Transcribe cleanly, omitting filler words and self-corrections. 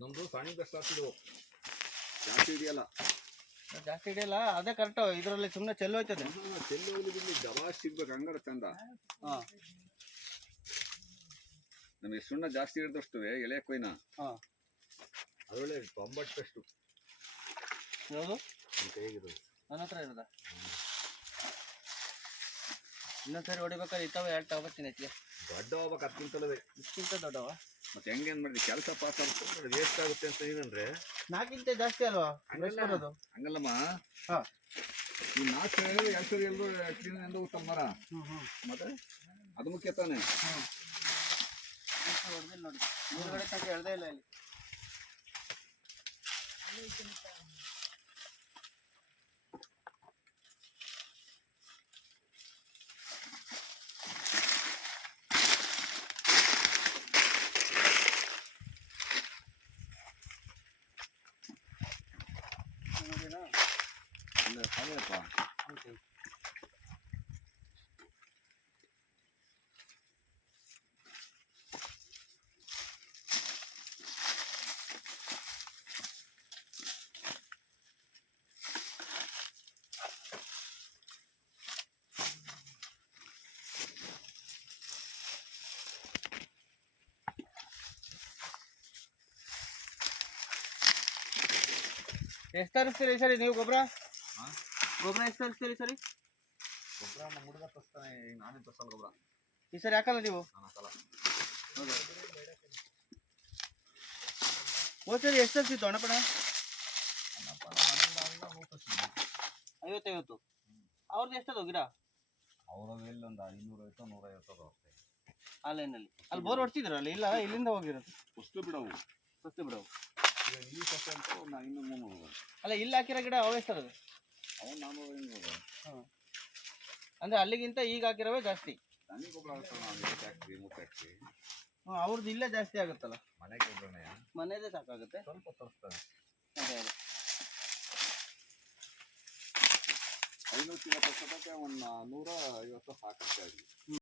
ನಮ್ದು ಸಣ್ಣದಷ್ಟು ಹಾಕಿದ್ದು ಜಾಸ್ತಿ ಹಿಡಿಯಲ್ಲ. ಜಾಸ್ತಿ ಹಿಡಿಯಲ್ಲ, ಅದೇ ಕರೆಕ್ಟ್. ಇದರಲ್ಲಿ ಸುಮ್ಮನೆ ಚೆಲ್ಲು ಹೋಯ್ತದೆ. ಚೆಲ್ಲು ಹೋಗ್ಲಿ ಬಿಡ್ಲಿ, ಜವಾಸ್ ಸಿಗ್ಬೇಕು, ಹಂಗಾರ ಚಂದ. ನಮಗೆ ಸುಣ್ಣ ಜಾಸ್ತಿ ಹಿಡಿದಷ್ಟು ಎಳೆ ಕೊಯ್ನ ಅದೊಳ್ಳೆ 90%. ಯಾವುದು ಹೇಗಿರೋದು ನನ್ನ ಹತ್ರ ಇರೋದ? ಇನ್ನೊಂದ್ಸರಿ ಹೊಡಿಬೇಕಾದ್ರೆ ಇತ್ತಾವೆ 2 ತಗೋಬರ್ತೀನಿ ಹೆಚ್ಚಿಗೆ. ದೊಡ್ಡ ಹೋಗ್ಬೇಕು, ಅದಕ್ಕಿಂತಲೇ ಇಷ್ಟಿಂತ ದೊಡ್ಡವ. ಮತ್ತೆ ಹೆಂಗೇನ್ ಮಾಡಿದ್ವಿ, ಕೆಲಸ ಪಾಸ್ ಆಗ್ತದೆ, ವೇಸ್ಟ್ ಆಗುತ್ತೆ ಅಂತ ಏನಂದ್ರೆ 4ಗಿಂತ ಜಾಸ್ತಿ ಅಲ್ವಾ ಬರೋದು? ಹಂಗಲ್ಲಮ್ಮ, ಹಾಂ ಈ 4 ಸರಿ 2 ಸರಿ ಎಲ್ಲರೂ ಕ್ಲೀನ್ ಎಂದು ಹೋಗ್ತಾವ ಮರ. ಮತ್ತೆ ಅದು ಮುಖ್ಯ ತಾನೆ. ಹೊಡೆದಿಲ್ಲ ನೋಡಿ, ಮೇಲ್ಗಡೆ ತನಕ ಎಳ್ದೇ ಇಲ್ಲ ಇಲ್ಲಿ. ಇಲ್ಲ ಸಮಯಪ್ಪ, ಎಷ್ಟು ತರಿಸ್ತೀರಿ ಸರಿ ನೀವು ಗೊಬ್ಬರ? ಗೊಬ್ಬರ ಎಷ್ಟು ತರಿಸ್ತೀರಿ ಸರಿ? ಗೊಬ್ಬರ ನಮ್ಮ ಹುಡುಗ ತರ್ಸ್ತಾನೆ, ನಾನೇ ತರ್ಸಲ್ಲ ಗೊಬ್ಬರ. ಈ ಸರಿ ಹಾಕಲ್ಲ ನೀವು? ನಾನು ಹಾಕಲ್ಲ. ಹೋದ ಸರಿ ಎಷ್ಟು ತರಿಸಿತ್ತು ಅಣ್ಣಪ್ಪಣ? 50-50. ಅವ್ರದ್ದು ಎಷ್ಟದು ಗಿಡ? ಅವ್ರದ್ದು ಇಲ್ಲೊಂದು 250-150 ಆ ಲೈನಲ್ಲಿ. ಅಲ್ಲಿ ಬೋರ್ ಹೊಡ್ಸಿದ್ರಲ್ಲ? ಇಲ್ಲ, ಇಲ್ಲಿಂದ ಹೋಗಿರೋದು. ಫಸ್ಟ್ ಬಿಡವು. ಈ ಸಸ್ಯ ಅಂತ ಒಂದು 500-300. ಅಲ್ಲ, ಇಲ್ಲಿ ಹಾಕಿರೋ ಗಿಡ ಅವೇ ಸರದು? ಅವನು 400-500. ಹಾಂ, ಅಂದರೆ ಅಲ್ಲಿಗಿಂತ ಈಗ ಹಾಕಿರೋವೇ ಜಾಸ್ತಿ. ನನಗೆ ಗೊಬ್ಬರ ಆಗುತ್ತಲ್ಲ, 2 ಫ್ಯಾಕ್ಟ್ರಿ 3 ಫ್ಯಾಕ್ಟ್ರಿ. ಹ್ಞೂ, ಅವ್ರದ್ದು ಇಲ್ಲೇ ಜಾಸ್ತಿ ಆಗುತ್ತಲ್ಲ. ಮನೆಗೆ ಗೊಬ್ಬರನೇ ಮನೆಯದೇ ಸಾಕಾಗುತ್ತೆ. ಸ್ವಲ್ಪ ತರಿಸ್ತಾರೆ. ಅದೇ ಅದೇ 500 ಚೀಲ ತರ್ಸೋದಕ್ಕೆ ಒಂದು 150 ಸಾಕಾಗ್ತಾ ಇದೆ.